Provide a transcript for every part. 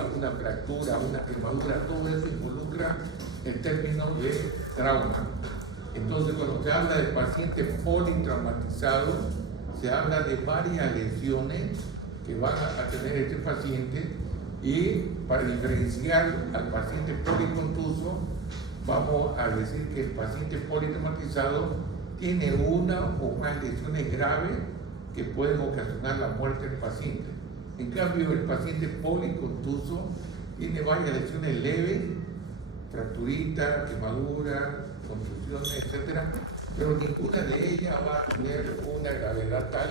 herida, una fractura, una quemadura, todo eso involucra el término de trauma. Entonces, cuando se habla de paciente politraumatizado, se habla de varias lesiones que van a tener este paciente, y para diferenciar al paciente policontuso, vamos a decir que el paciente politraumatizado tiene una o más lesiones graves que pueden ocasionar la muerte del paciente. En cambio, el paciente policontuso tiene varias lesiones leves, fracturitas, quemaduras, contusiones, etc., pero ninguna de ellas va a tener una gravedad tal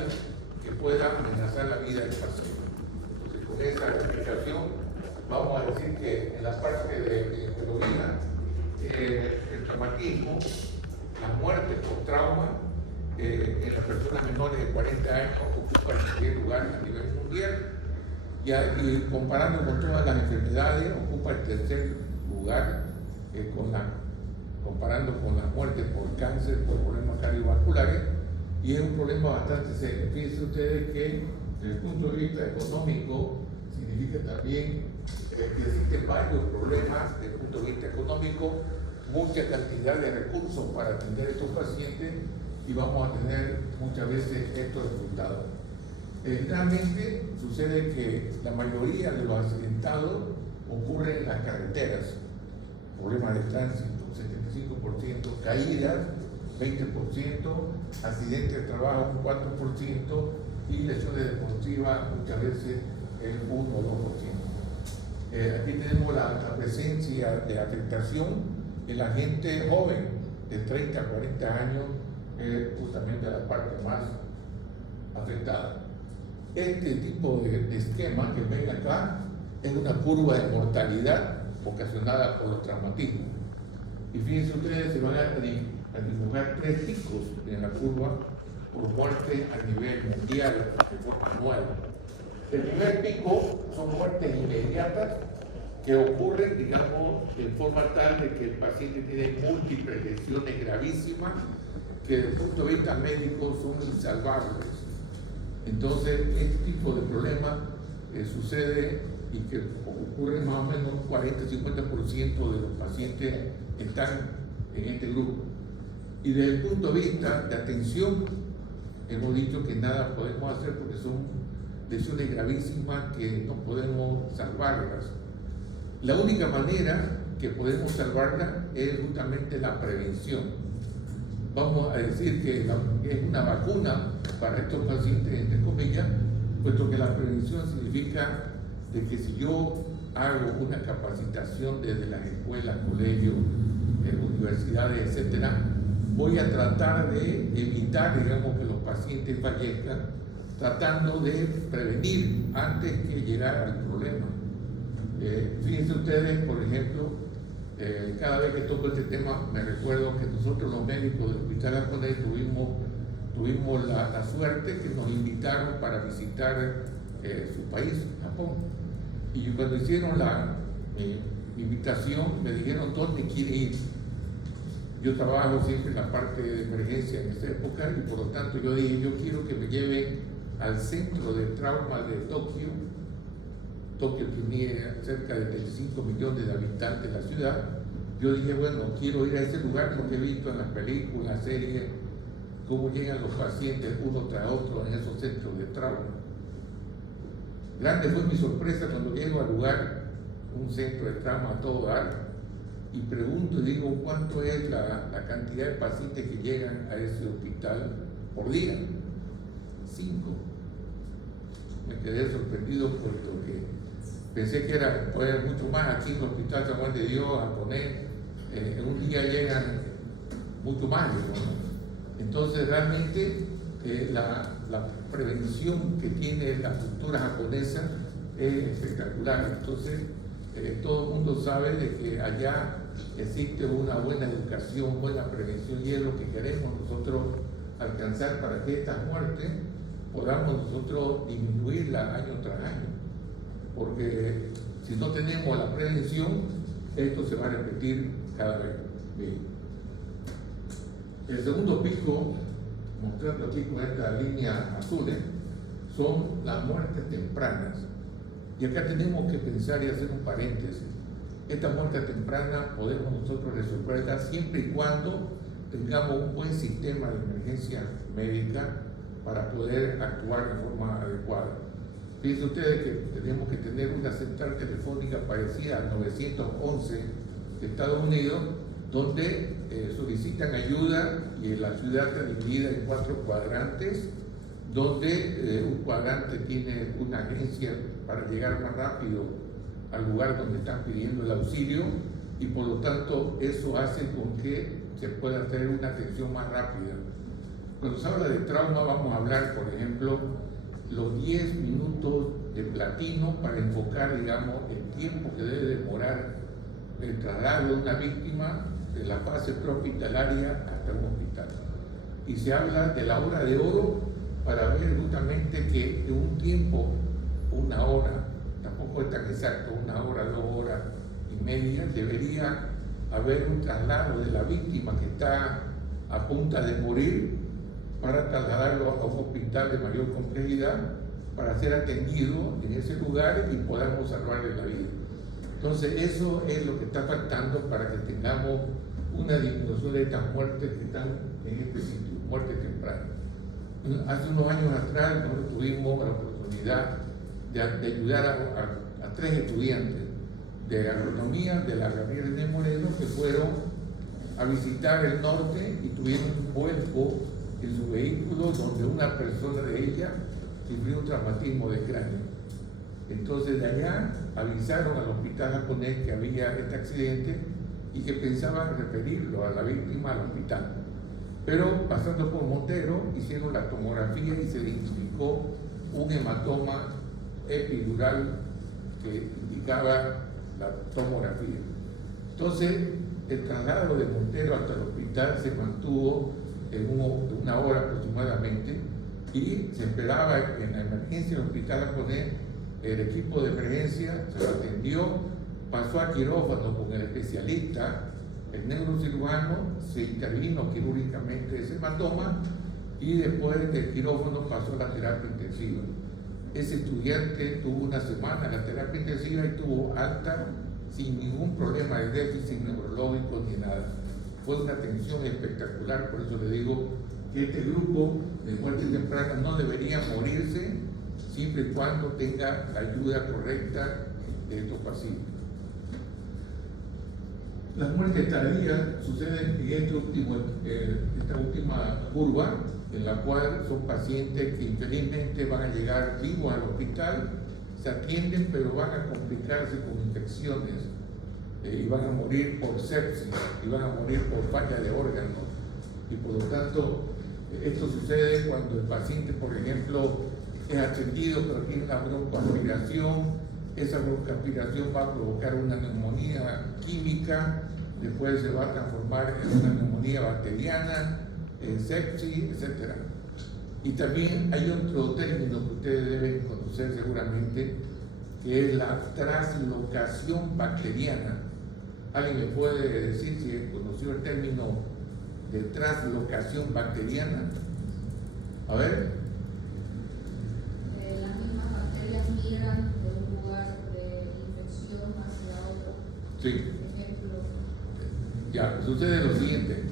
que pueda amenazar la vida del paciente. Entonces, con esa explicación, vamos a decir que en la parte de hematología, el traumatismo, la muerte por trauma, en las personas menores de 40 años ocupa el primer lugar a nivel mundial, y comparando con todas las enfermedades, ocupa el tercer lugar, comparando con la muerte por cáncer, por problemas cardiovasculares, y es un problema bastante serio. Fíjense ustedes que desde el punto de vista económico significa también que existen varios problemas desde el punto de vista económico, mucha cantidad de recursos para atender a estos pacientes, y vamos a tener muchas veces estos resultados. Realmente sucede que la mayoría de los accidentados ocurren en las carreteras, problemas de tránsito, 75%, caídas, 20%, accidentes de trabajo, un 4%, y lesiones deportivas, muchas veces el 1 o 2%. Aquí tenemos la presencia de afectación en la gente joven, de 30 a 40 años, justamente la parte más afectada. Este tipo de esquema que ven acá es una curva de mortalidad ocasionada por los traumatismos. Y fíjense ustedes, se van a dibujar 3 picos en la curva por muerte a nivel mundial de forma anual. El primer pico son muertes inmediatas que ocurren, digamos, de forma tal de que el paciente tiene múltiples lesiones gravísimas que desde el punto de vista médico son insalvables. Entonces, este tipo de problema sucede, y que ocurre más o menos 40-50% de los pacientes están en este grupo. Y desde el punto de vista de atención, hemos dicho que nada podemos hacer porque son lesiones gravísimas que no podemos salvarlas. La única manera que podemos salvarlas es justamente la prevención. Vamos a decir que es una vacuna para estos pacientes, entre comillas, puesto que la prevención significa de que si yo hago una capacitación desde las escuelas, colegios, universidades, etcétera, voy a tratar de evitar, digamos, que los pacientes fallezcan, tratando de prevenir antes que llegar al problema. Fíjense ustedes, por ejemplo, cada vez que toco este tema, me recuerdo que nosotros los médicos del Hospital Japonés tuvimos la suerte que nos invitaron para visitar su país, Japón. Y cuando hicieron la invitación, me dijeron dónde quiere ir. Yo trabajo siempre en la parte de emergencia en esta época, y por lo tanto yo dije, yo quiero que me lleven al centro de trauma de Tokio. Tokio tenía cerca de 25 millones de habitantes en la ciudad. Yo dije, bueno, quiero ir a ese lugar porque he visto en las películas, series, cómo llegan los pacientes uno tras otro en esos centros de trauma. Grande fue mi sorpresa cuando llego al lugar, un centro de trauma a todo dar, y pregunto y digo, ¿cuánto es la cantidad de pacientes que llegan a ese hospital por día? 5. Me quedé sorprendido porque pensé que era mucho más. Aquí en el Hospital San Juan de Dios, japonés, en un día llegan mucho más, ¿no? Entonces realmente la prevención que tiene la cultura japonesa es espectacular. Entonces todo el mundo sabe de que allá existe una buena educación, buena prevención, y es lo que queremos nosotros alcanzar para que estas muertes podamos nosotros disminuirlas año tras año. Porque si no tenemos la prevención, esto se va a repetir cada vez. Bien. El segundo pico, mostrando aquí con esta línea azul, son las muertes tempranas. Y acá tenemos que pensar y hacer un paréntesis. Esta muerte temprana podemos nosotros resolverla siempre y cuando tengamos un buen sistema de emergencia médica para poder actuar de forma adecuada. Fíjense ustedes que tenemos que tener una central telefónica parecida al 911 de Estados Unidos, donde solicitan ayuda, y la ciudad está dividida en 4 cuadrantes, donde un cuadrante tiene una agencia para llegar más rápido al lugar donde están pidiendo el auxilio, y por lo tanto eso hace con que se pueda tener una atención más rápida. Cuando se habla de trauma vamos a hablar, por ejemplo, los 10 minutos de platino para enfocar, digamos, el tiempo que debe demorar el traslado de una víctima de la fase prehospitalaria hasta un hospital. Y se habla de la hora de oro para ver justamente que en un tiempo, 1 hora, tampoco es tan exacto, 1 hora, 2 horas y media, debería haber un traslado de la víctima que está a punto de morir para trasladarlo a un hospital de mayor complejidad para ser atendido en ese lugar y podamos salvarle la vida. Entonces eso es lo que está faltando para que tengamos una disminución de estas muertes que están en este sitio, muertes tempranas. Hace unos años atrás nosotros tuvimos la oportunidad de ayudar a 3 estudiantes de agronomía de la Ramírez de Moreno que fueron a visitar el norte y tuvieron un vuelco en su vehículo donde una persona de ella sufrió un traumatismo de cráneo. Entonces de allá avisaron al hospital japonés que había este accidente y que pensaban referirlo a la víctima al hospital. Pero pasando por Montero hicieron la tomografía y se identificó un hematoma epidural que indicaba la tomografía. Entonces el traslado de Montero hasta el hospital se mantuvo en 1 hora aproximadamente, y se esperaba en la emergencia del hospital japonés. El equipo de emergencia se lo atendió, pasó a quirófano con el especialista, el neurocirujano, se intervino quirúrgicamente ese hematoma y después del quirófano pasó a la terapia intensiva. Ese estudiante tuvo 1 semana en la terapia intensiva y tuvo alta sin ningún problema de déficit neurológico ni nada. Fue una atención espectacular, por eso le digo que este grupo de muerte temprana no debería morirse siempre y cuando tenga la ayuda correcta de estos pacientes. Las muertes tardías suceden en esta última curva, en la cual son pacientes que infelizmente van a llegar vivos al hospital, se atienden, pero van a complicarse con infecciones y van a morir por sepsis y van a morir por falla de órganos. Y por lo tanto, esto sucede cuando el paciente, por ejemplo, es atendido pero tiene una broncoaspiración. Esa broncoaspiración va a provocar una neumonía química, después se va a transformar en una neumonía bacteriana, en sepsis, etc. Y también hay otro término que ustedes deben conocer seguramente, que es la translocación bacteriana. ¿Alguien me puede decir si conoció el término de translocación bacteriana? A ver. Las mismas bacterias migran de un lugar de infección hacia otro. Sí. Por ejemplo. Ya, sucede lo siguiente.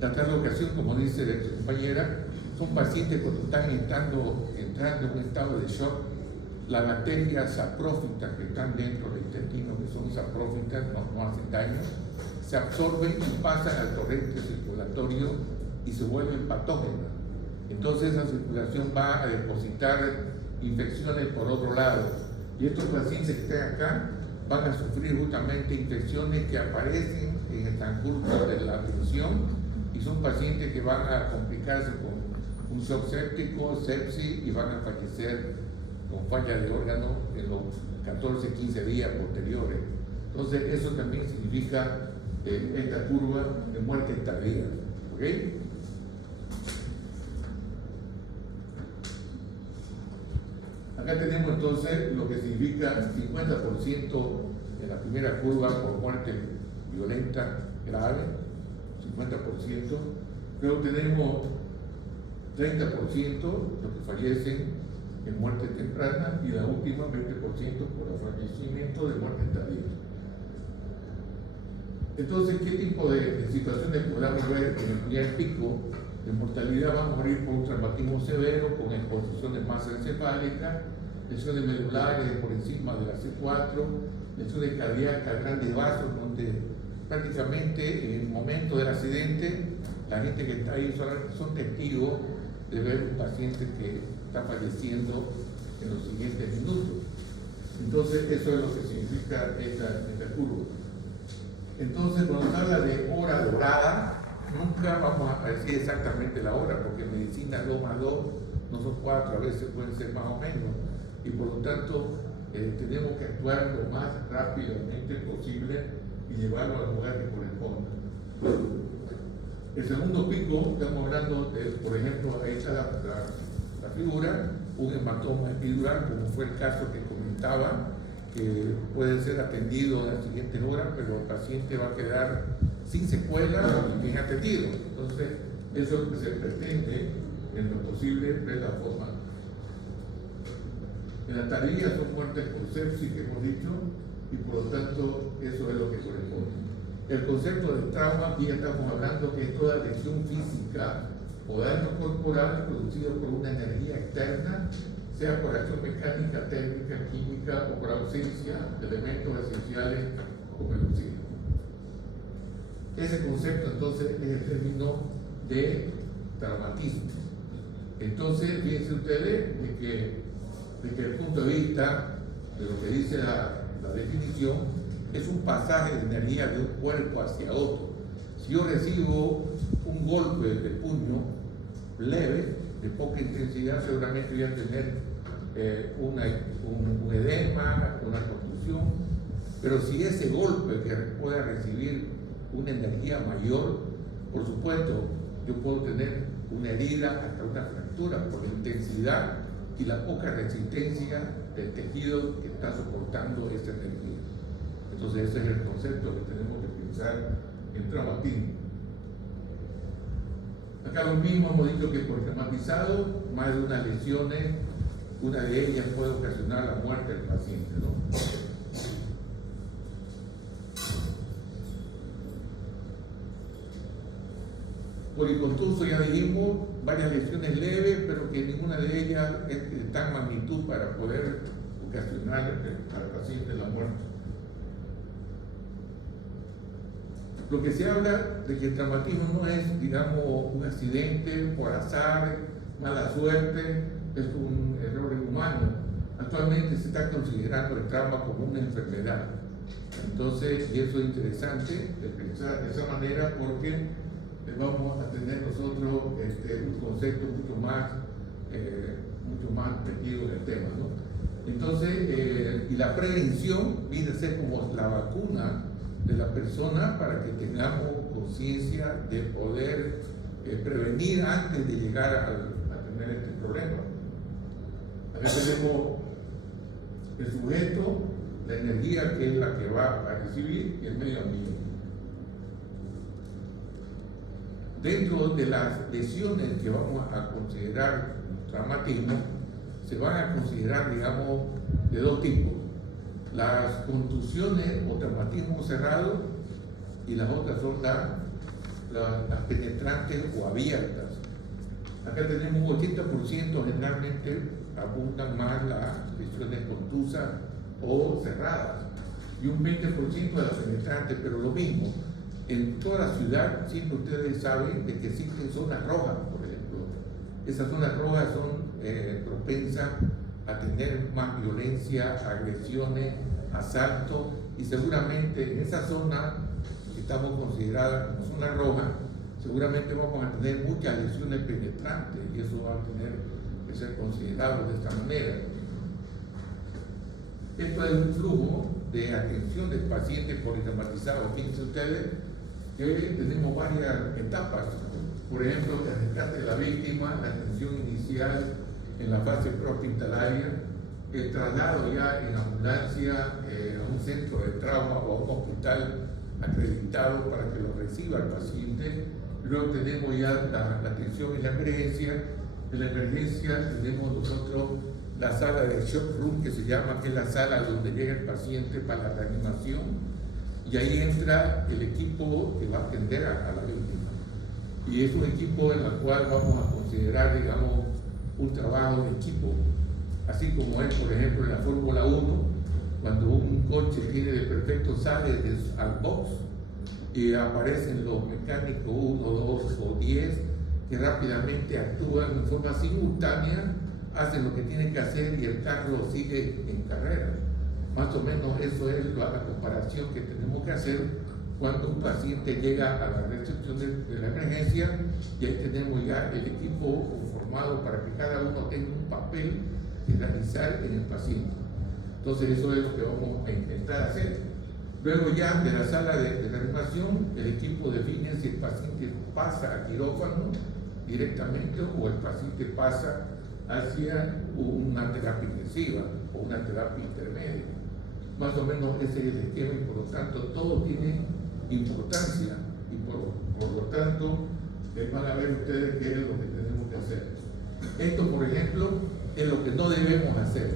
La translocación, como dice la compañera, son pacientes cuando están entrando en un estado de shock. Las bacterias saprófitas que están dentro del intestino, que son saprófitas, no hacen daño, se absorben y pasan al torrente circulatorio y se vuelven patógenas. Entonces esa circulación va a depositar infecciones por otro lado. Y estos pacientes que están acá van a sufrir justamente infecciones que aparecen en el transcurso de la atención, y son pacientes que van a complicarse con un shock séptico, sepsis, y van a fallecer con falla de órgano en los 14-15 días posteriores. Entonces eso también significa esta curva de muertes tardías. ¿Ok? Acá tenemos entonces lo que significa 50% en la primera curva por muerte violenta grave, 50%. Luego tenemos 30% los que fallecen en muerte temprana y la última 20% por fallecimiento de muerte tardía. Entonces, ¿qué tipo de situaciones podamos ver en el primer pico de mortalidad? Vamos a morir por un traumatismo severo con exposición de masa encefálica, lesiones medulares por encima de la C4, lesiones cardíacas, grandes vasos, donde prácticamente en el momento del accidente la gente que está ahí son testigos de ver un paciente que está falleciendo en los siguientes minutos. Entonces, eso es lo que significa esta curva. Entonces, cuando se habla de hora dorada, nunca vamos a decir exactamente la hora, porque en medicina 2 más 2 no son 4, a veces pueden ser más o menos, y por lo tanto tenemos que actuar lo más rápidamente posible y llevarlo al lugar que corresponda. El segundo pico, estamos hablando de, por ejemplo, ahí está la figura, un hematoma epidural, como fue el caso que comentaba, que puede ser atendido en las siguientes horas, pero el paciente va a quedar sin secuela y bien atendido. Entonces, eso es lo que se pretende, en lo posible, de la forma. En la tardía son muertes por sepsis, que hemos dicho, y por lo tanto, eso es lo que corresponde. El concepto de trauma, aquí ya estamos hablando que es toda lesión física o daño corporal producido por una energía externa, sea por acción mecánica, técnica, química o por ausencia de elementos esenciales como el oxígeno. Ese concepto entonces es el término de traumatismo. Entonces, fíjense ustedes de que desde el punto de vista de lo que dice la definición, es un pasaje de energía de un cuerpo hacia otro. Si yo recibo un golpe de puño leve, de poca intensidad, seguramente voy a tener un edema, una contusión, pero si ese golpe que pueda recibir una energía mayor, por supuesto, yo puedo tener una herida, hasta una fractura, por la intensidad y la poca resistencia del tejido que está soportando esa energía. Entonces ese es el concepto que tenemos que pensar en traumatismo. Acá lo mismo hemos dicho que por traumatizado, más de unas lesiones, una de ellas puede ocasionar la muerte del paciente, ¿no? Policontuso, ya dijimos, varias lesiones leves, pero que ninguna de ellas es de tal magnitud para poder ocasionar al paciente la muerte. Lo que se habla de que el traumatismo no es, digamos, un accidente por azar, mala suerte, es un error humano. Actualmente se está considerando el trauma como una enfermedad. Entonces, y eso es interesante de pensar de esa manera, porque vamos a tener nosotros un concepto mucho más metido en el tema, ¿no? Entonces, y la prevención viene a ser como la vacuna de la persona para que tengamos conciencia de poder prevenir antes de llegar a tener este problema. Acá tenemos el sujeto, la energía que es la que va a recibir y el medio ambiente. Dentro de las lesiones que vamos a considerar traumatismo, se van a considerar, digamos, de dos tipos. Las contusiones o traumatismos cerrados y las otras son las penetrantes o abiertas. Acá tenemos un 80%, generalmente apuntan más las lesiones contusas o cerradas y un 20% de las penetrantes, pero lo mismo. En toda la ciudad, siempre ustedes saben de que existen zonas rojas, por ejemplo. Esas zonas rojas son propensas a tener más violencia, agresiones, asaltos, y seguramente en esa zona que estamos consideradas como zona roja, seguramente vamos a tener muchas lesiones penetrantes y eso va a tener que ser considerado de esta manera. Esto es un flujo de atención del paciente politraumatizado. Fíjense ustedes que tenemos varias etapas. Por ejemplo, el rescate de la víctima, la atención inicial en la fase prehospitalaria, el traslado ya en ambulancia a un centro de trauma o a un hospital acreditado para que lo reciba el paciente. Luego tenemos ya la atención en la emergencia. En la emergencia tenemos nosotros la sala de shock room, que se llama, que es la sala donde llega el paciente para la reanimación, y ahí entra el equipo que va a atender a la víctima. Y es un equipo en el cual vamos a considerar, digamos, un trabajo de equipo, así como es, por ejemplo, en la Fórmula 1, cuando un coche tiene de perfecto, sale al box y aparecen los mecánicos 1, 2 o 10 que rápidamente actúan en forma simultánea, hacen lo que tienen que hacer y el carro sigue en carrera. Más o menos eso es la comparación que tenemos que hacer cuando un paciente llega a la recepción de la emergencia, y ahí tenemos ya el equipo conformado para que cada uno tenga un papel que realizar en el paciente. Entonces eso es lo que vamos a intentar hacer. Luego ya de la sala de reanimación, el equipo define si el paciente pasa a quirófano directamente o el paciente pasa hacia una terapia intensiva o una terapia intermedia. Más o menos ese es el esquema, y por lo tanto todo tiene importancia, y por lo tanto van a ver ustedes qué es lo que tenemos que hacer. Esto, por ejemplo, es lo que no debemos hacer.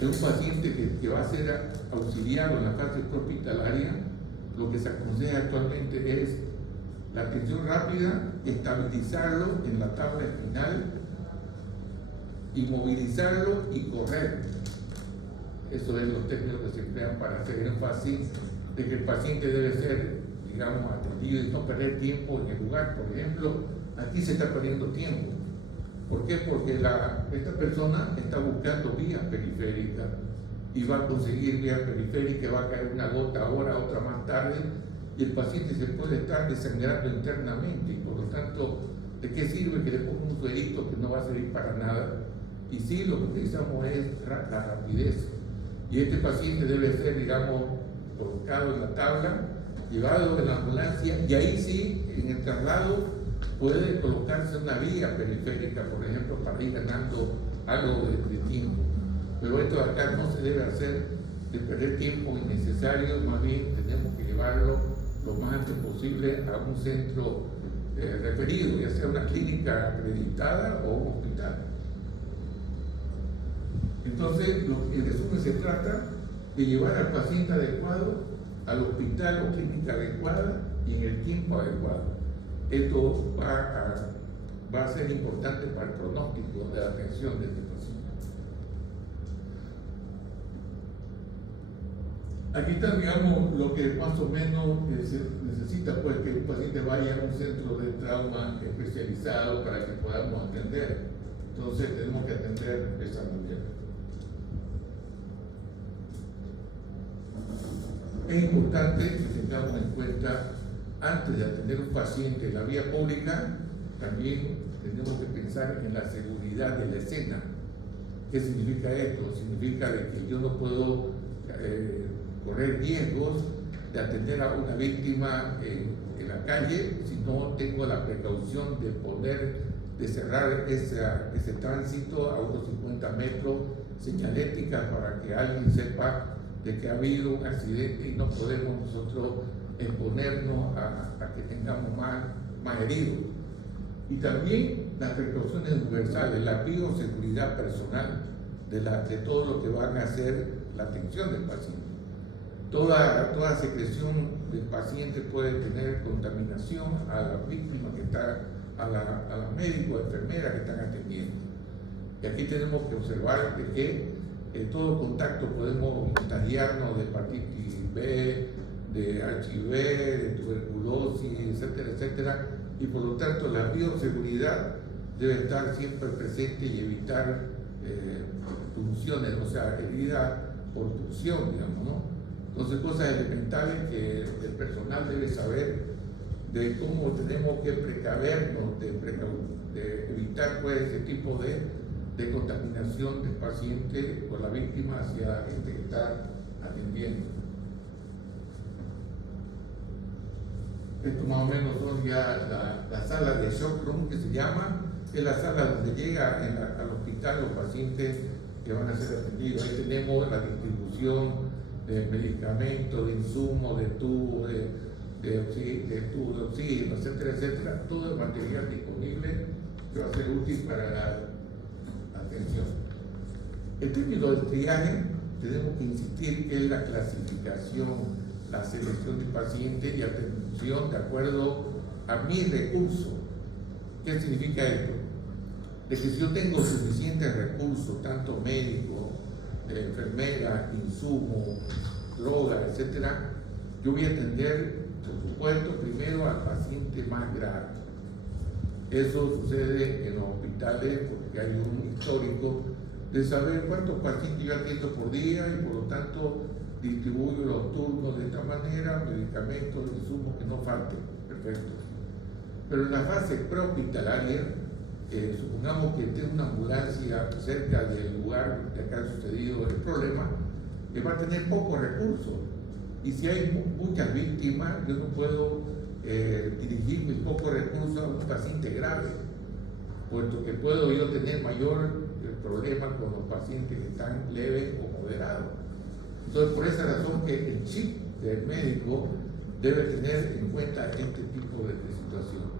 En un paciente que va a ser auxiliado en la fase prehospitalaria, lo que se aconseja actualmente es la atención rápida, estabilizarlo en la tabla espinal, inmovilizarlo y correr. Eso es los términos que se emplean para hacer énfasis de que el paciente debe ser, digamos, atendido y no perder tiempo en el lugar. Por ejemplo, aquí se está perdiendo tiempo. ¿Por qué? Porque esta persona está buscando vías periféricas y va a conseguir vías periféricas, va a caer una gota ahora, otra más tarde, y el paciente se puede estar desangrando internamente, y por lo tanto, ¿de qué sirve que le ponga un suerito que no va a servir para nada? Y sí, lo que utilizamos es la rapidez, y este paciente debe ser, digamos, colocado en la tabla, llevado en la ambulancia, y ahí sí, en el traslado, puede colocarse una vía periférica, por ejemplo, para ir ganando algo de tiempo. Pero esto de acá no se debe hacer de perder tiempo innecesario, más bien tenemos que llevarlo lo más antes posible a un centro referido, ya sea una clínica acreditada o un hospital. Entonces, en resumen, se trata de llevar al paciente adecuado al hospital o clínica adecuada y en el tiempo adecuado. Esto va a ser importante para el pronóstico de la atención de este paciente. Aquí está, digamos, lo que más o menos se necesita, pues, que un paciente vaya a un centro de trauma especializado para que podamos atender. Entonces tenemos que atender de esa manera. Es importante que tengamos en cuenta, antes de atender a un paciente en la vía pública, también tenemos que pensar en la seguridad de la escena. ¿Qué significa esto? Significa de que yo no puedo correr riesgos de atender a una víctima en la calle si no tengo la precaución de cerrar ese tránsito a unos 50 metros, señaléticas para que alguien sepa de que ha habido un accidente y no podemos nosotros exponernos a que tengamos más heridos. Y también las precauciones universales, la bioseguridad personal de todo lo que van a hacer la atención del paciente. Toda secreción del paciente puede tener contaminación a la víctima que está, a la médico, a la enfermera que están atendiendo. Y aquí tenemos que observar de que en todo contacto podemos contagiarnos de hepatitis B, de HIV, de tuberculosis, etcétera, etcétera, y por lo tanto la bioseguridad debe estar siempre presente y evitar punciones, o sea, herida por punción, digamos, ¿no? Entonces, cosas elementales que el personal debe saber de cómo tenemos que precavernos, de evitar, pues, ese tipo de contaminación del paciente o la víctima hacia la gente que está atendiendo. Esto más o menos son ya la sala de shock room, que se llama, es la sala donde llega al hospital los pacientes que van a ser atendidos. Ahí tenemos la distribución de medicamentos, de insumos, de tubos, de oxígeno, etcétera, etcétera. Todo el material disponible que va a ser útil para la atención. El término del triaje tenemos que insistir que es la clasificación, la selección del paciente y atención de acuerdo a mi recurso. ¿Qué significa esto? De que si yo tengo suficientes recursos, tanto médico, enfermera, insumo, droga, etcétera, yo voy a atender, por supuesto, primero al paciente más grave. Eso sucede en los hospitales porque hay un histórico de saber cuántos pacientes yo atiendo por día y por lo tanto distribuyo los turnos de esta manera, medicamentos, insumos que no falten. Perfecto. Pero en la fase prehospitalaria, supongamos que esté una ambulancia cerca del lugar donde acá ha sucedido el problema, que va a tener pocos recursos. Y si hay muchas víctimas, yo no puedo dirigir mis pocos recursos a un paciente grave, puesto que puedo yo tener mayor problema con los pacientes que están leves o moderados. Entonces, por esa razón que el chip del médico debe tener en cuenta este tipo de situación.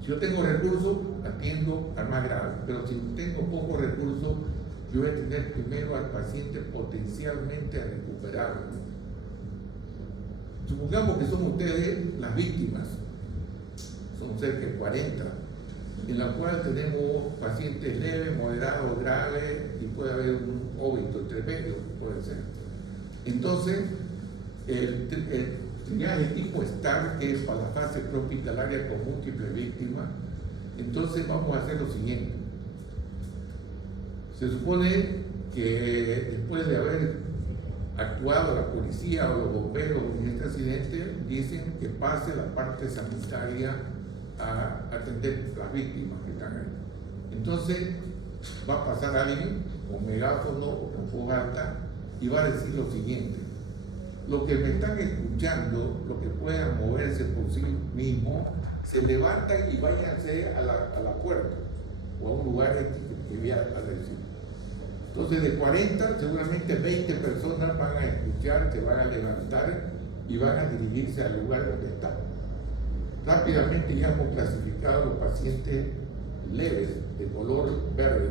Si yo tengo recursos, atiendo al más grave, pero si tengo pocos recursos, yo voy a tener primero al paciente potencialmente recuperable. Supongamos que son ustedes las víctimas, son cerca de 40, en la cual tenemos pacientes leves, moderados, graves y puede haber un óbito entre medio, puede ser. Entonces, el triaje tipo STAR, que es para la fase prehospitalaria con múltiples víctimas, entonces vamos a hacer lo siguiente. Se supone que después de haber actuado la policía o los bomberos en este accidente, dicen que pase la parte sanitaria a atender las víctimas que están ahí. Entonces va a pasar alguien con megáfono o con voz alta y va a decir lo siguiente: los que me están escuchando, los que puedan moverse por sí mismos, se levantan y váyanse a la puerta o a un lugar que voy a decir. Entonces de 40, seguramente 20 personas van a escuchar, se van a levantar y van a dirigirse al lugar donde están. Rápidamente ya hemos clasificado los pacientes leves de color verde,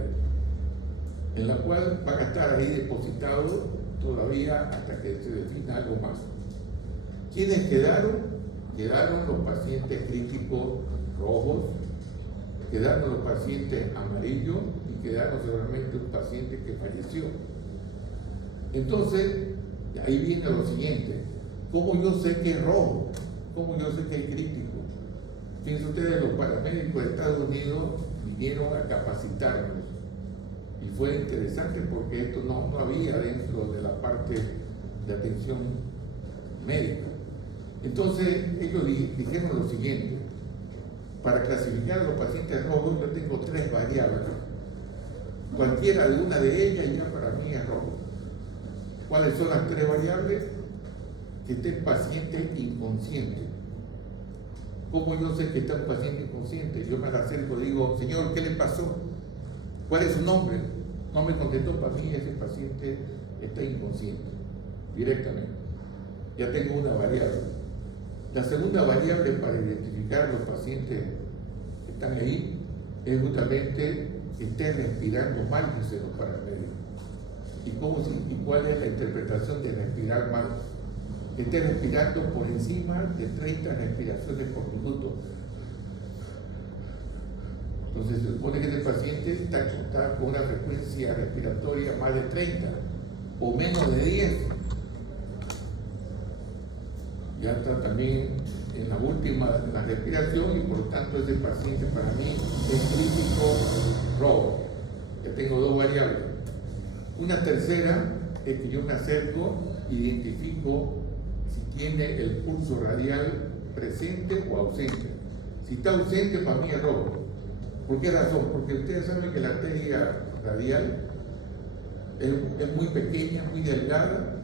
en la cual van a estar ahí depositados todavía hasta que se defina algo más. ¿Quiénes quedaron? Quedaron los pacientes críticos rojos, quedaron los pacientes amarillos y quedaron seguramente un paciente que falleció. Entonces, ahí viene lo siguiente: ¿cómo yo sé que es rojo? ¿Cómo yo sé que es crítico? Fíjense ustedes, los paramédicos de Estados Unidos vinieron a capacitarnos y fue interesante porque esto no había dentro de la parte de atención médica. Entonces ellos dijeron lo siguiente: para clasificar a los pacientes rojos yo tengo 3 variables, cualquiera de una de ellas ya para mí es rojo. ¿Cuáles son las 3 variables? Que esté el paciente inconsciente. ¿Cómo yo sé que está un paciente inconsciente? Yo me acerco y digo: señor, ¿qué le pasó? ¿Cuál es su nombre? No me contestó. Para mí ese paciente está inconsciente directamente. Ya tengo una variable. La segunda variable para identificar los pacientes que están ahí es justamente que esté respirando mal, dicen los paramédicos. ¿Y cuál es la interpretación de respirar mal? Que esté respirando por encima de 30 respiraciones por minuto. Entonces se supone que ese paciente está con una frecuencia respiratoria más de 30 o menos de 10. Ya está también en la última de la respiración y por lo tanto ese paciente para mí es crítico rojo. Ya tengo 2 variables. Una tercera es que yo me acerco, identifico si tiene el pulso radial presente o ausente. Si está ausente, para mí es rojo. ¿Por qué razón? Porque ustedes saben que la arteria radial es muy pequeña, muy delgada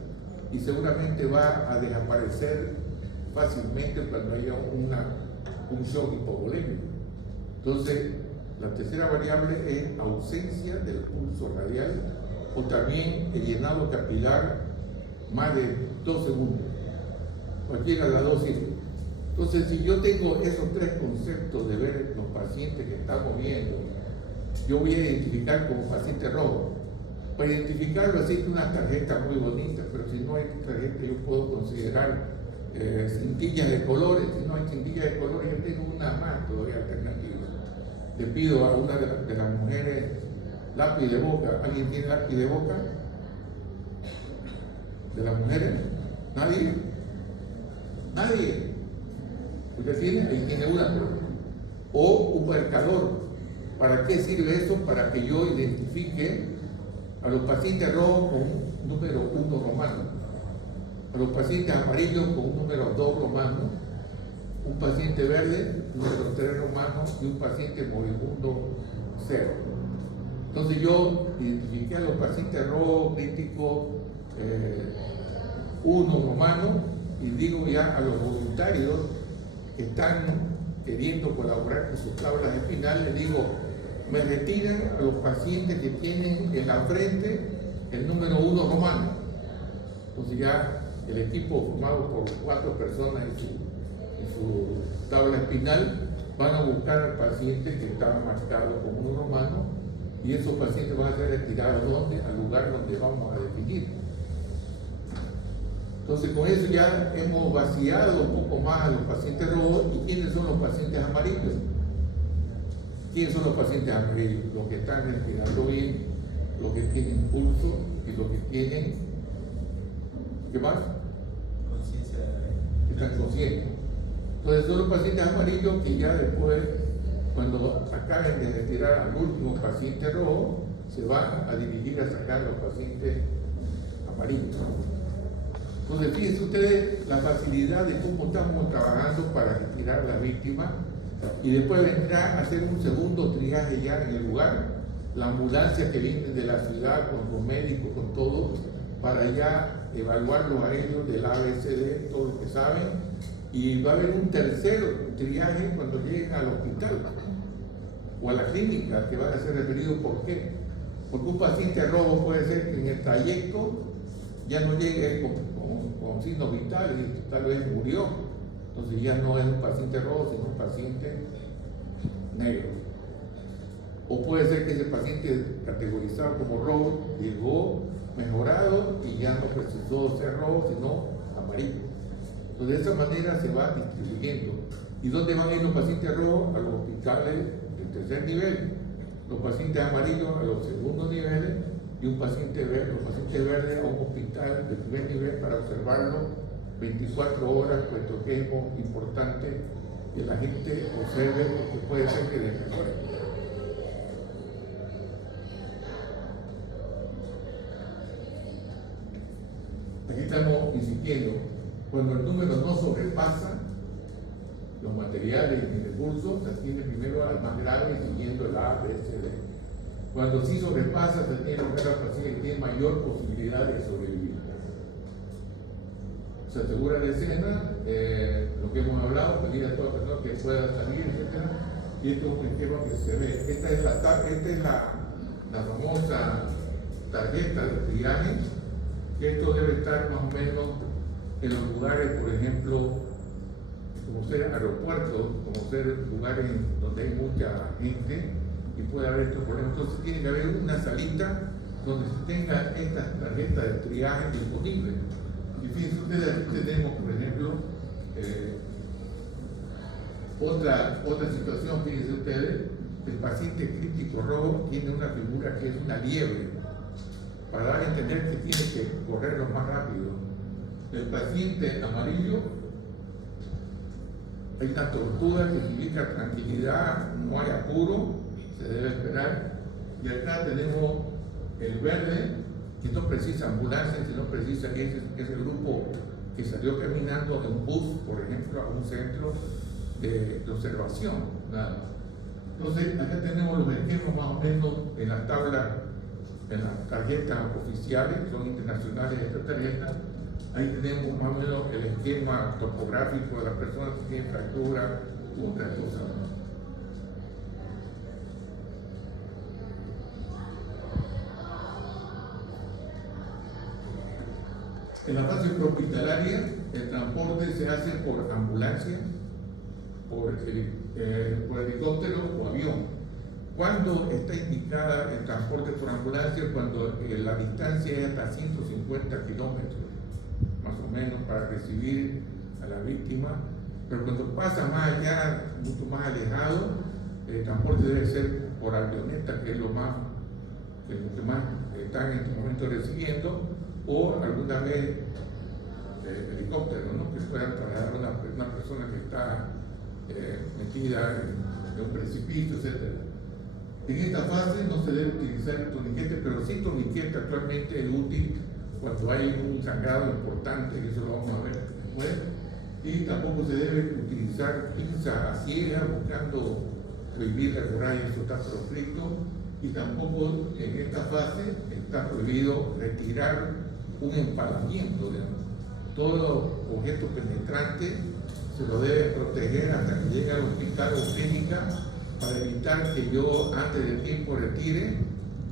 y seguramente va a desaparecer fácilmente cuando haya un shock hipovolémico. Entonces, la tercera variable es ausencia del pulso radial o también el llenado capilar más de 2 segundos. Cualquiera de las dos sirve. Entonces, si yo tengo esos 3 conceptos de ver los pacientes que estamos viendo, yo voy a identificar como paciente rojo. Para identificarlo existe una tarjeta muy bonita, pero si no hay tarjeta yo puedo considerar cintillas de colores. Si no hay cintillas de colores, yo tengo una más todavía alternativa. Le pido a una de las mujeres lápiz de boca. ¿Alguien tiene lápiz de boca? ¿De las mujeres? ¿Nadie? ¿Nadie? ¿Usted tiene? Ahí tiene una. O un marcador. ¿Para qué sirve eso? Para que yo identifique a los pacientes rojos con un número 1 romano, a los pacientes amarillos con un número 2 romano, un paciente verde, número 3 romano y un paciente moribundo 0. Entonces yo identifiqué a los pacientes rojos críticos 1 romano y digo ya a los voluntarios que están queriendo colaborar con sus tablas espinales, les digo, me retiran a los pacientes que tienen en la frente el número 1 romano. Entonces ya el equipo formado por 4 personas en su tabla espinal van a buscar al paciente que está marcado como 1 romano y esos pacientes van a ser retirados ¿dónde? Al lugar donde vamos a definir. Entonces con eso ya hemos vaciado un poco más a los pacientes rojos. ¿Y quiénes son los pacientes amarillos? ¿Quiénes son los pacientes amarillos? Los que están respirando bien, los que tienen pulso y los que tienen, ¿qué más? Conciencia. Están conscientes. Entonces son los pacientes amarillos que ya después, cuando acaben de retirar al último paciente rojo, se van a dirigir a sacar los pacientes amarillos. Entonces fíjense ustedes la facilidad de cómo estamos trabajando para retirar a la víctima. Y después vendrá a hacer un segundo triaje ya en el lugar, la ambulancia que viene de la ciudad con los médicos, con todo, para ya evaluarlos a ellos del ABCD, todo lo que saben, y va a haber un tercer triaje cuando lleguen al hospital o a la clínica, que van a ser referidos. ¿Por qué? Porque un paciente rojo puede ser que en el trayecto ya no llegue con signos vitales y tal vez murió. Entonces ya no es un paciente rojo, sino un paciente negro. O puede ser que ese paciente categorizado como rojo llegó mejorado y ya no precisó ser rojo, sino amarillo. Entonces de esa manera se va distribuyendo. ¿Y dónde van a ir los pacientes rojos? A los hospitales del tercer nivel, los pacientes amarillos a los segundos niveles y un paciente verde, los pacientes verdes a un hospital de primer nivel para observarlo 24 horas, puesto que es muy importante que la gente observe, porque puede ser que desmejore. Aquí estamos insistiendo, cuando el número no sobrepasa los materiales y el recurso, se atiende primero al más grave siguiendo el A, B, C, D. Cuando sí sobrepasa, se atiende primero al paciente que tiene mayor posibilidad de sobrevivir. Se asegura la escena, lo que hemos hablado, pedir a toda persona que pueda salir, etc. Y esto es un esquema que se ve. Esta es la famosa tarjeta de triaje, que esto debe estar más o menos en los lugares, por ejemplo, como ser aeropuertos, como ser lugares donde hay mucha gente y puede haber estos problemas. Entonces tiene que haber una salita donde se tenga esta tarjeta de triaje disponible. Y fíjense ustedes, aquí tenemos, por ejemplo, otra situación. Fíjense ustedes, el paciente crítico rojo tiene una figura que es una liebre, para dar a entender que tiene que correr lo más rápido. El paciente amarillo, hay una tortuga que significa tranquilidad, no hay apuro, se debe esperar. Y acá tenemos el verde, que no precisa ambulancia, sino precisa ese grupo que salió caminando en un bus, por ejemplo, a un centro de observación. Nada. Entonces, acá tenemos los esquemas más o menos en las tablas, en las tarjetas oficiales, que son internacionales estas tarjetas. Ahí tenemos más o menos el esquema topográfico de las personas que tienen fractura u otras cosas. En la fase prehospitalaria, el transporte se hace por ambulancia, por helicóptero o avión. ¿Cuándo está indicada el transporte por ambulancia? Cuando la distancia es hasta 150 kilómetros, más o menos, para recibir a la víctima. Pero cuando pasa más allá, mucho más alejado, el transporte debe ser por avioneta, que es lo que más están en este momento recibiendo, o alguna vez helicóptero, ¿no? Que puedan trasladar a una persona que está metida en un precipicio, etc. En esta fase no se debe utilizar el torniquete, pero sí torniquete actualmente es útil cuando hay un sangrado importante, que eso lo vamos a ver después. Y tampoco se debe utilizar pinza a ciegas buscando prohibir la hemorragia, eso está proscrito. Y tampoco en esta fase está prohibido retirar un empalamiento, digamos. Todo objeto penetrante se lo debe proteger hasta que llegue al hospital o clínica para evitar que yo antes del tiempo retire.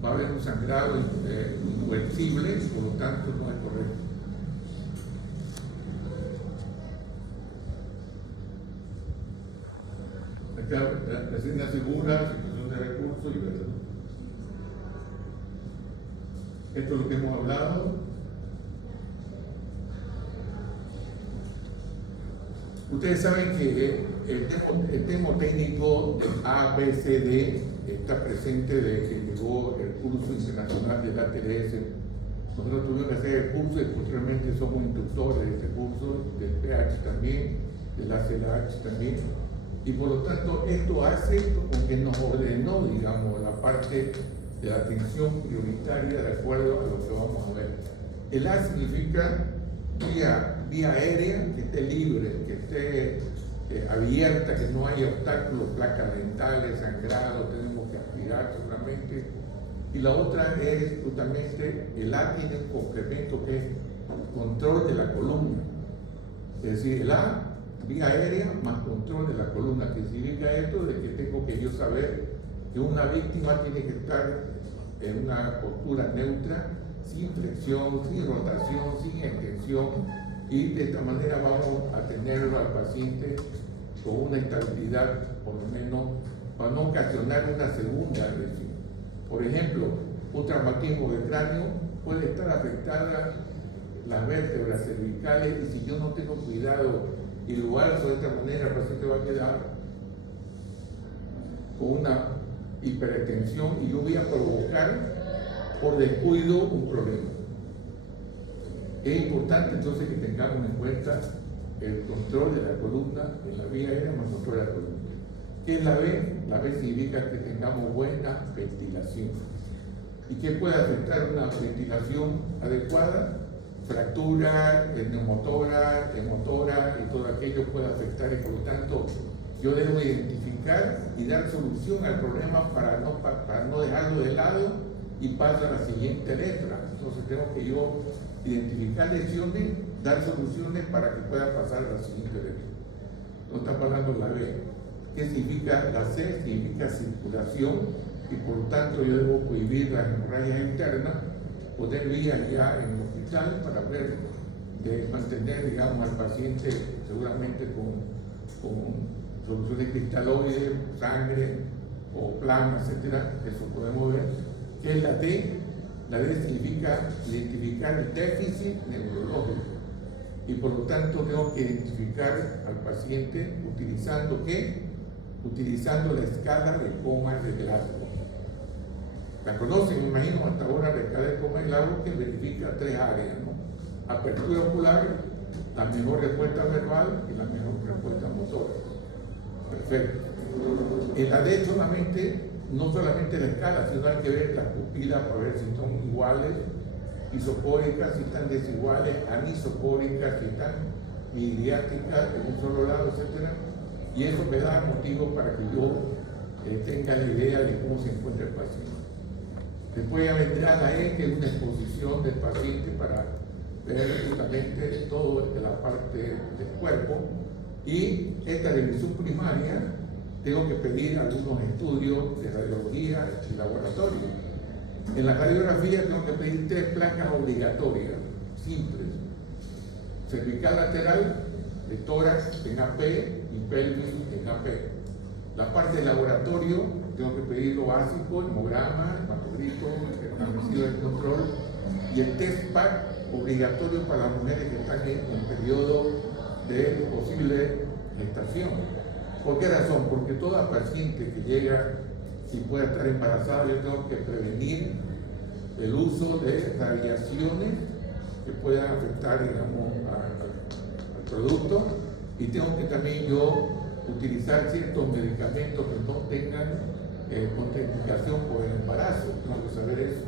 Va a haber un sangrado irreversible, por lo tanto no es correcto. Acá la escena segura, situación de recursos y verdad. Esto es lo que hemos hablado. Ustedes saben que el tema técnico del ABCD está presente desde que llegó el curso internacional del ATLS. Nosotros tuvimos que hacer el curso y posteriormente somos instructores de este curso, del PH también, del ACLH también. Y por lo tanto, esto hace como que nos ordenó, digamos, la parte de la atención prioritaria de acuerdo a lo que vamos a ver. El A significa vía aérea, que esté libre, que esté abierta, que no haya obstáculos, placas dentales, sangrado, tenemos que aspirar seguramente. Y la otra es justamente, el A tiene un complemento que es control de la columna. Es decir, el A, vía aérea más control de la columna, que significa esto de que tengo que yo saber que una víctima tiene que estar en una postura neutra, sin flexión, sin rotación, sin extensión, y de esta manera vamos a tenerlo al paciente con una estabilidad, por lo menos, para no ocasionar una segunda lesión. Por ejemplo, un traumatismo del cráneo puede estar afectada las vértebras cervicales, y si yo no tengo cuidado y lo alzo de esta manera, el paciente va a quedar con una hiperextensión y yo voy a provocar por descuido un problema. Es importante entonces que tengamos en cuenta el control de la columna en la vía aérea más control de la columna. ¿Qué es la B? La B significa que tengamos buena ventilación. ¿Y qué puede afectar una ventilación adecuada? Fractura, neumotórax, hemotórax y todo aquello puede afectar, y por lo tanto yo debo identificar y dar solución al problema para no dejarlo de lado y pasar a la siguiente letra. Entonces tengo que yo identificar lesiones, dar soluciones para que pueda pasar a la siguiente letra. No está hablando la B. ¿Qué significa la C? Significa circulación, y por lo tanto yo debo prohibir las hemorragias internas, poner vías ya en el hospital para ver, de mantener, digamos, al paciente seguramente con soluciones cristaloides, sangre o plasma, etcétera. Eso podemos ver. ¿Qué es la D? La D significa identificar el déficit neurológico, y por lo tanto tengo que identificar al paciente utilizando ¿qué? Utilizando la escala de Comas de Glasgow. La conocen, me imagino, hasta ahora la escala de Comas de Glasgow, que verifica 3 áreas, ¿no? Apertura ocular, la mejor respuesta verbal y la mejor respuesta motora. Perfecto. En la D no solamente la escala, sino hay que ver las pupilas para ver si son iguales, isocóricas, si están desiguales, anisocóricas, si están midriáticas en un solo lado, etc. Y eso me da motivo para que yo tenga la idea de cómo se encuentra el paciente. Después ya vendrá la E, que es una exposición del paciente para ver justamente toda la parte del cuerpo. Y esta revisión primaria, tengo que pedir algunos estudios de radiología y laboratorio. En la radiografía tengo que pedir 3 placas obligatorias, simples. Cervical lateral, de tórax en AP y pelvis en AP. La parte de laboratorio tengo que pedir lo básico, el hemograma, el hematocrito, el establecido del control y el test pack obligatorio para las mujeres que están en periodo de posible gestación. ¿Por qué razón? Porque toda paciente que llega, si puede estar embarazada, yo tengo que prevenir el uso de radiaciones que puedan afectar, digamos, al producto, y tengo que también yo utilizar ciertos medicamentos que no tengan contraindicación por el embarazo. Tengo que saber eso.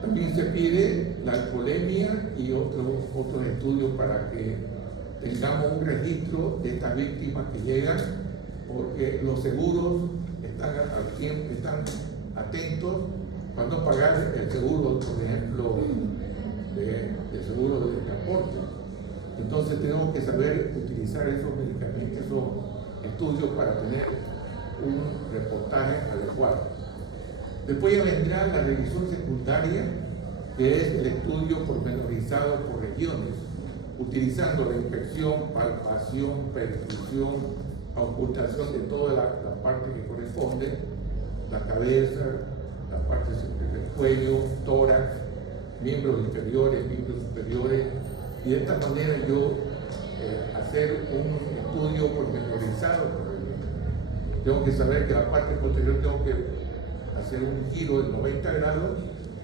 También se pide la alcoholemia y otros estudios para que tengamos un registro de estas víctimas que llegan, porque los seguros están al tiempo, están atentos para no pagar el seguro, por ejemplo, de seguro de transporte. Entonces tenemos que saber utilizar esos medicamentos, esos estudios para tener un reportaje adecuado. Después ya vendrá la revisión secundaria, que es el estudio pormenorizado por regiones, utilizando la inspección, palpación, percusión, ocultación de toda la parte que corresponde, la cabeza, la parte del cuello, tórax, miembros inferiores, miembros superiores, y de esta manera yo hacer un estudio pormenorizado por regiones. Tengo que saber que la parte posterior tengo que hacer un giro de 90 grados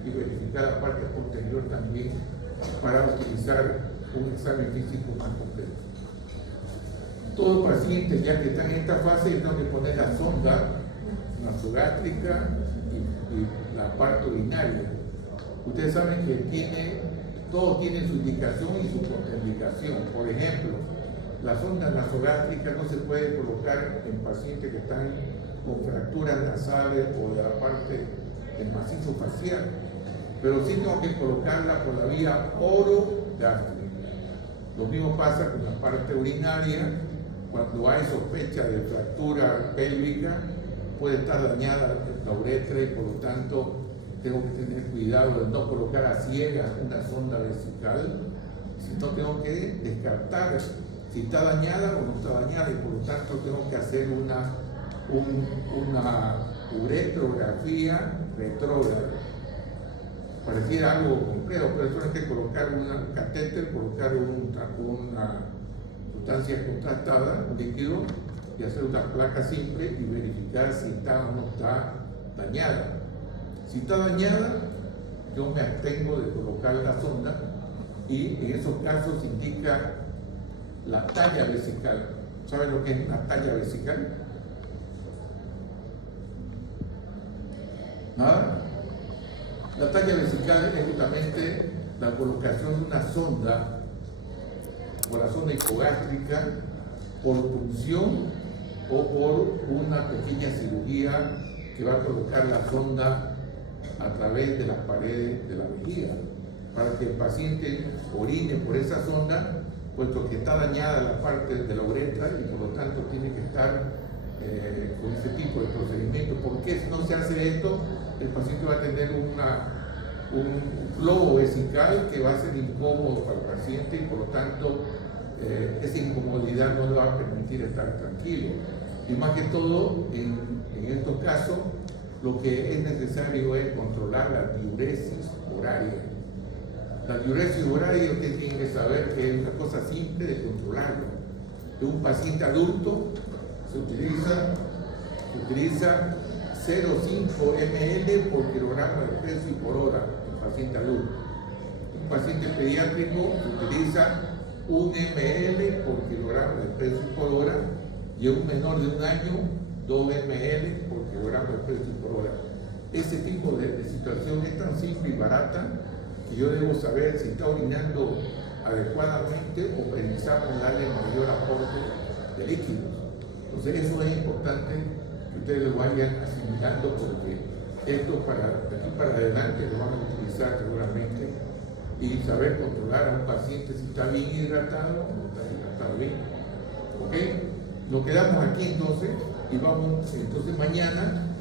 y verificar la parte posterior también para utilizar un examen físico más completo. Todo paciente ya que está en esta fase, yo tengo que poner la sonda nasogástrica y la parte urinaria. Ustedes saben que todo tiene su indicación y su contraindicación. Por ejemplo, la sonda nasogástrica no se puede colocar en pacientes que están con fracturas nasales o de la parte del macizo facial, pero sí tengo que colocarla por la vía orogástrica. Lo mismo pasa con la parte urinaria. Cuando hay sospecha de fractura pélvica, puede estar dañada la uretra y por lo tanto tengo que tener cuidado de no colocar a ciegas una sonda vesical, sino tengo que descartar si está dañada o no está dañada, y por lo tanto tengo que hacer una uretrografía retrógrada. Pareciera algo complejo, pero eso hay que colocar un catéter, colocar una sustancia contrastada, un líquido, y hacer una placa simple y verificar si está o no está dañada. Si está dañada, yo me abstengo de colocar la sonda, y en esos casos indica la talla vesical. ¿Saben lo que es una talla vesical? ¿Nada? La talla vesical es justamente la colocación de una sonda, por la sonda hipogástrica, por punción o por una pequeña cirugía que va a colocar la sonda a través de las paredes de la vejiga, para que el paciente orine por esa sonda, puesto que está dañada la parte de la uretra y por lo tanto tiene que estar con ese tipo de procedimiento. Porque si no se hace esto, el paciente va a tener un globo vesical que va a ser incómodo para el paciente, y por lo tanto esa incomodidad no le va a permitir estar tranquilo. Y más que todo, en estos casos, lo que es necesario es controlar la diuresis horaria. La diuresis horaria, usted tiene que saber que es una cosa simple de controlarlo. En un paciente adulto se utiliza 0,5 ml por kilogramo de peso y por hora en paciente adulto. Un paciente pediátrico utiliza 1 ml por kilogramo de peso y por hora, y un menor de 1 año 2 ml por kilogramo de peso y por hora. Ese tipo de situación es tan simple y barata que yo debo saber si está orinando adecuadamente o pensamos darle mayor aporte de líquidos. Entonces eso es importante que ustedes lo vayan asimilando, porque esto de aquí para adelante lo van a utilizar seguramente, y saber controlar a un paciente si está bien hidratado o no está hidratado bien. ¿Ok? Nos quedamos aquí entonces, y vamos entonces mañana